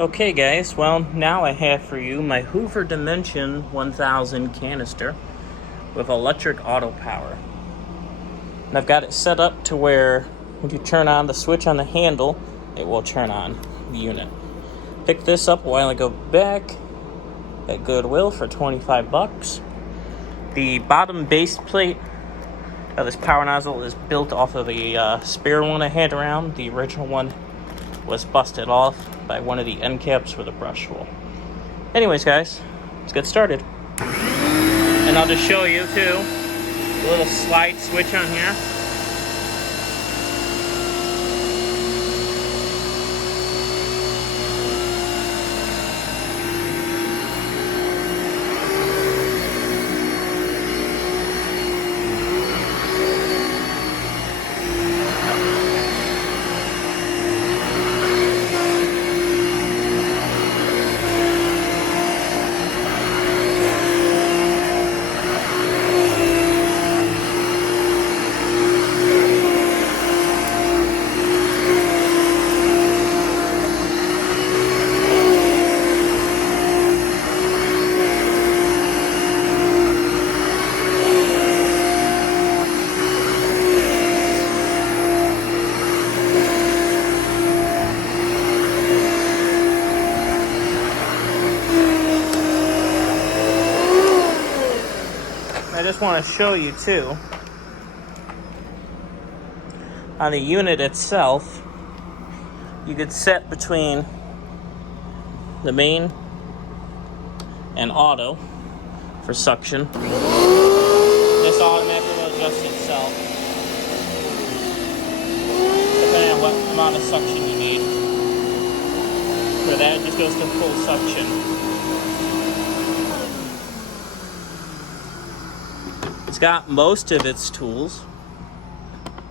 Okay guys, well now I have for you my Hoover Dimension 1000 canister with electric auto power. And I've got it set up to where when you turn on the switch on the handle, it will turn on the unit. Picked this up a while ago back at Goodwill for 25 bucks. The bottom base plate of this power nozzle is built off of a spare one I had around. The original one was busted off by one of the end caps with a brush tool. Anyways guys, let's get started. And I'll just show you too, a little slide switch on here. I just want to show you too, on the unit itself, you could set between the main and auto for suction. This automatically will adjust itself depending on what amount of suction you need. For that, it just goes to full suction. It's got most of its tools,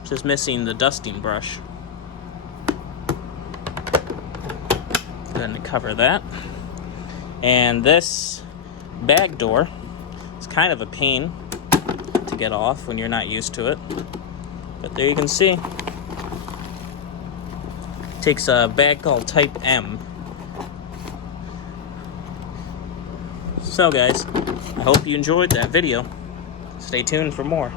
just missing the dusting brush. Go ahead and cover that. And this bag door is kind of a pain to get off when you're not used to it. But there you can see. It takes a bag called Type M. So guys, I hope you enjoyed that video. Stay tuned for more.